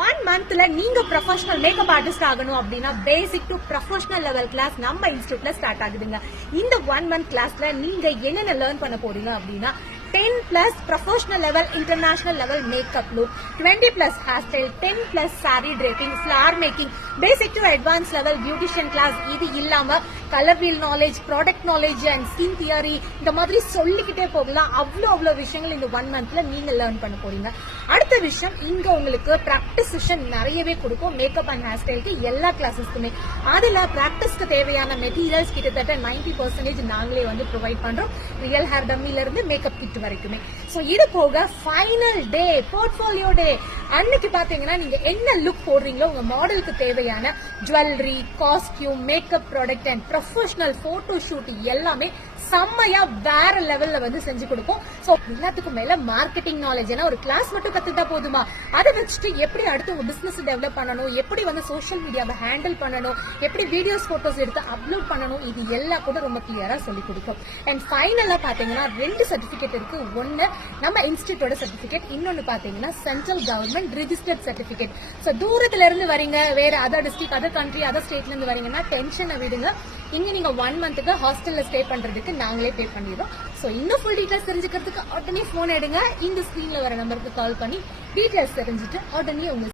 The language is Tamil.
1 monthல நீங்க ப்ரொஃபஷனல் மேக்கப் ஆர்டிஸ்ட் ஆகணும் அப்படின்னா basic to professional level class நம்ம இன்ஸ்டிடியூட்ல ஸ்டார்ட் ஆகுதுங்க. இந்த 1 month கிளாஸ்ல நீங்க என்னென்ன லேர்ன் பண்ண போறீங்க அப்படின்னா 10+ professional level, international level makeup look, 20+ hairstyle, 10+ saree draping, flower making, basic to advanced level beautician class. இது இல்லாம color wheel knowledge, product knowledge and skin theory இந்த மாதிரி சொல்லிக்கிட்டே போகலாம். அவ்வளவு விஷயங்கள் இந்த 1 monthல நீங்க லேர்ன் பண்ண போறீங்க. அடுத்த விஷயம், இங்க உங்களுக்கு பிராக்டிஸ் செஷன் நிறையவே கொடுக்கும். மேக்கப் அண்ட் ஹேர் ஸ்டைலுக்கு எல்லா கிளாஸஸ்க்குமே அதுல பிராக்டிஸ்க்கு தேவையான மெட்டீரியல்ஸ் கிட்டத்தட்ட 90% நாங்களே வந்து ப்ரொவைட் பண்றோம். ரியல் ஹேர் டம்மில இருந்து மேக்கப் கிட் வரைக்குமே. சோ இது போக ஃபைனல் டே, போர்ட்ஃபோலியோ டே அன்னைக்கு பாத்தீங்கன்னா நீங்க என்ன லுக் போடுறீங்களோ உங்க மாடலுக்கு தேவையான jewellery, costume, makeup product and professional photo shoot எல்லாமே செம்மையா வேற லெவல்ல வந்து செஞ்சு கொடுப்போம். சோ எல்லாத்துக்கும் மேல மார்க்கெட்டிங் நாலேஜ், ஏன்னா ஒரு கிளாஸ் மட்டும் கத்துட்டா போதுமா, அதை வச்சுட்டு எப்படி அடுத்து உங்க பிசினஸ் டெவலப் பண்ணணும், எப்படி வந்து சோஷியல் மீடியாவை ஹேண்டில் பண்ணணும், எப்படி வீடியோஸ் போட்டோஸ் எடுத்து அப்லோட் பண்ணணும், இது எல்லாம் கூட ரொம்ப கிளியரா சொல்லி கொடுக்கும். அண்ட் ஃபைனலா பாத்தீங்கன்னா 2 சர்டிபிகேட் இருக்கு. ஒன்னு நம்ம இன்ஸ்டிடியூட்டோட சர்டிபிகேட், இன்னொன்னு பாத்தீங்கன்னா central government registered certificate. So தூரத்துல இருந்து வரீங்க, வேற other district, other country, other ஸ்டேட்ல இருந்து வரீங்கன்னா டென்ஷனை விடுங்க. இங்க நீங்க 1 monthக்கு ஹாஸ்டல்ல ஸ்டே பண்றதுக்கு நாங்களே பே பண்ணிடுறோம். சோ இன்னும் ஃபுல் டீடைல்ஸ் தெரிஞ்சுக்கிறதுக்கு உடனே போன் எடுங்க. இந்த ஸ்கிரீன்ல வர நம்பருக்கு கால் பண்ணி டீடைல்ஸ் தெரிஞ்சுட்டு உடனே உங்க